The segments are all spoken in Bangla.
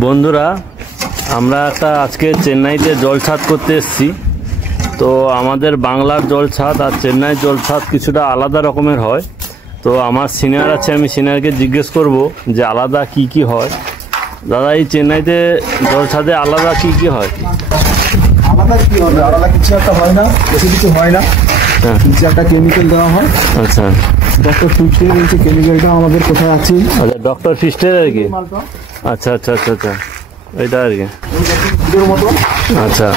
বন্ধুরা, আমরা আজকে চেন্নাইতে জলছাদ করতে এসেছি। তো আমাদের বাংলার জলছাদ আর চেন্নাই জলছাদ কিছুটা আলাদা রকমের হয়। তো আমার সিনিয়র আছে, আমি সিনিয়রকে জিজ্ঞেস করব যে আলাদা কি কি হয়। দাদা, এই চেন্নাইতে জলছাদে আলাদা কি কি হয়? আলাদা কি হবে? আলাদা কিছু একটা হয় না, বেশি কিছু হয় না। কিছু একটা কেমিক্যাল দেওয়া হয়। আচ্ছা, ডক্টর ফিস্টের বলছে কেমিক্যালটা আমাদের কোথায় আছে? আচ্ছা, ডক্টর ফিস্টের আর কি। আচ্ছা আচ্ছা আচ্ছা আচ্ছা, এটা আর কি। আচ্ছা,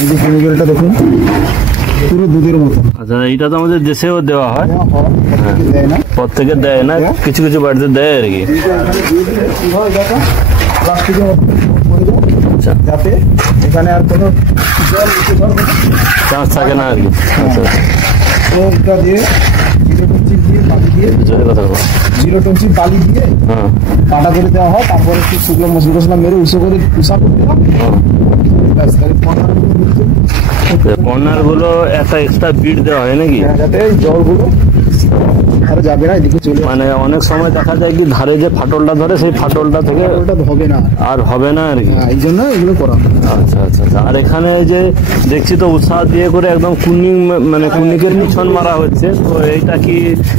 এই যে কেমিক্যালটা দেখুন, পুরো দুধের মতো। আচ্ছা, এটা তো আমাদের দেশেও দেওয়া হয়, প্রত্যেকে দেয় না, কিছু কিছু বাড়িতে দেয় আর কি। আচ্ছা, যাতে এখানে আর কোনো চান্স থাকে না আর কি। আচ্ছা, ওটা দিয়ে বালি দিয়ে বালি দিয়ে কাটা করে দেওয়া হয়। তারপরে একটু শুকনো মশলা মেরে উঁচু করে উষা করে দিলাম। কর্নার গুলো একটা এক্সট্রা বিট দেওয়া হয় নাকি, যাতে জলগুলো আর যাবে না, এদিকে চলে। মানে অনেক সময় দেখা যায় কি ধারে যে ফাটলটা ধরে, সেই ফাটলটা থেকে হবে না আর হবে না আর কি। এই জন্য এগুলো করা। আচ্ছা আচ্ছা আচ্ছা। আর এখানে যে দেখছি তো উৎসাহ দিয়ে করে একদম কুন্নি, মানে কুন্নিকের পিছন মারা হচ্ছে। তো এইটা কি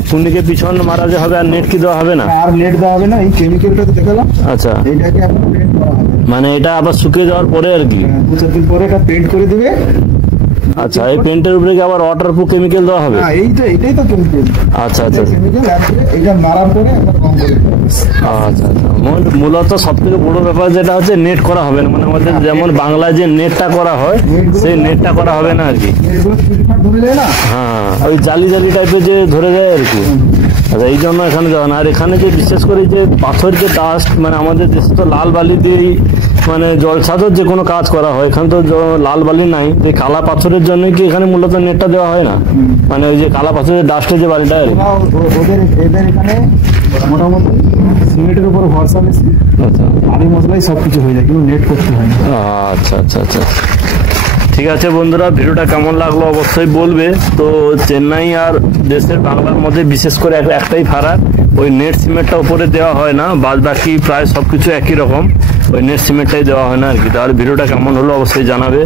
কুন্নিকে পিছন মারা যে হবে, আর নেট কি দেওয়া হবে না? আর নেট দেওয়া হবে না, এই কেমিক্যালটা তো দেখালাম। আচ্ছা, এইটাকে এখন পেন্ট করা হবে। মানে এটা আবার শুকিয়ে যাওয়ার পরে আর কি 2-4 দিন পরে এটা পেন্ট করে দিবে। আচ্ছা, এই পেন্টের উপরে কি আবার ওয়াটারপ্রুফ কেমিক্যাল দেওয়া হবে? হ্যাঁ, এটাই তো কেমিক্যাল। আচ্ছা আচ্ছা কেমিক্যাল এটা মারার পরে আবার রং করে। আচ্ছা আচ্ছা। মূলত সব থেকে বড় ব্যাপার যেটা হচ্ছে নেট করা হবে না, মানে আমাদের যেমন বাংলায় যে নেটটা করা হয় সেই নেটটা করা হবে না আর কি। হ্যাঁ, ওই জালি জালি টাইপের যে ধরে যায় আর কি। আচ্ছা, এই জন্য এখানে যাওয়া না। আর এখানে যে বিশেষ করে যে পাথর যে ডাস্ট, মানে আমাদের দেশে তো লাল বালি দিয়েই মানে জলছাদের যে কোনো কাজ করা হয়, এখানে তো লাল বালি নাই। এই কালা পাথরের জন্য কি এখানে মূলত নেটটা দেওয়া হয় না, মানে ওই যে কালা পাথরের ডাস্টের যে বালিটা আর কি। এদের এখানে মোটামুটি সিমেন্টের উপর ভরসা বেশি। আচ্ছা, আদি মশলাই সবকিছু হয়ে যায়, কিন্তু নেট করতে হয় না। আচ্ছা আচ্ছা আচ্ছা, ঠিক আছে বন্ধুরা, ভিডিওটা কেমন লাগলো অবশ্যই বলবে। তো চেন্নাই আর দেশের বাংলার মধ্যে বিশেষ করে একটাই ফারাক, ওই নেট সিমেন্টটা উপরে দেওয়া হয় না, বাদ বাকি প্রায় সবকিছু একই রকম, ওই নেট সিমেন্টটাই দেওয়া হয় না আর কি। তাহলে ভিডিওটা কেমন হলো অবশ্যই জানাবে।